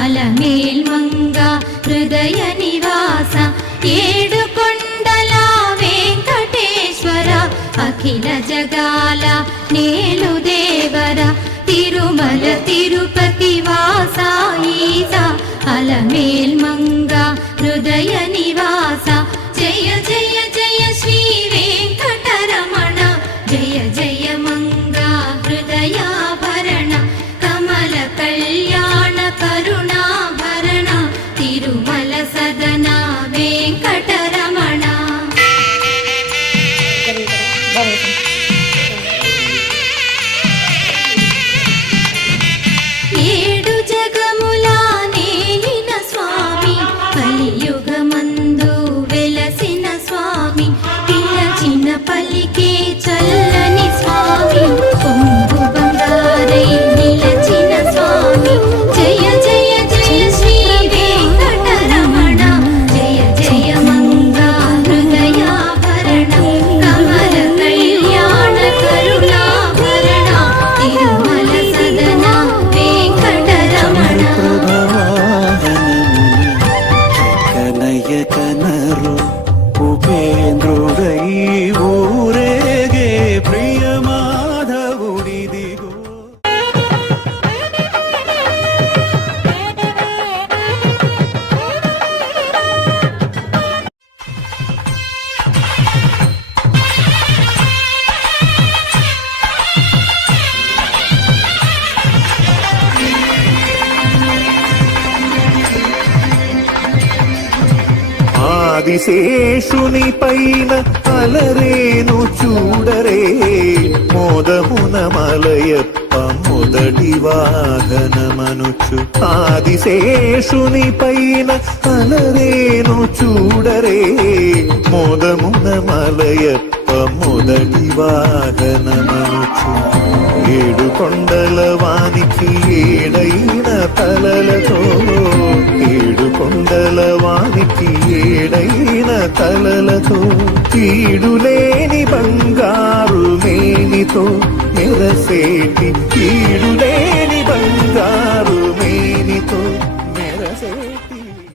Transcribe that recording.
అలమేల్మంగ హృదయ నివాస ఏడుకొండల వెంకటేశ్వర అఖిల జగాల నేలు దేవర తిరుమల తిరుపతి వాస ఈస అలమేల్మంగ హృదయ నివాస జయ జయ జయ శ్రీ వెంకటరమణ జయ జయ మంగ హృదయాభరణ కమల కళ్యాణ కరుణాభరణ తిరుమల సదన వెంకటరమణ. ఏడు జగముల నేలిన స్వామి కలియుగమందు వెలసిన స్వామి పిలచిన పలికే చల్లని స్వామి కొంగు బంగారై నిలచిన స్వామి జయ జయ జయ శ్రీ వెంకటరమణ జయ జయ మంగ హృదయాభరణ కమల కళ్యాణ కరుణాభరణ తిరుమల సదన వెంకటరమణ. కనరు ఉపేంద్రుడై ఊరేగే ప్రియ మాధవుడిదిగో. ఆదిశేషుని పైన అలరేను చూడరే మోదమున మలయప్ప మొదటి వాహనమనుచు. ఆదిశేషుని పైన అలరేను చూడరే మోదమున మలయప్ప మొదటి వాహనమనుచు. ఏడు కొండల వానికి ఏడైన తలలతో ఏడు కొండల వానికి ఏడైన తలలతో కీడులేని బంగారు మేనితో మెరసేటి కీడులేని బంగారు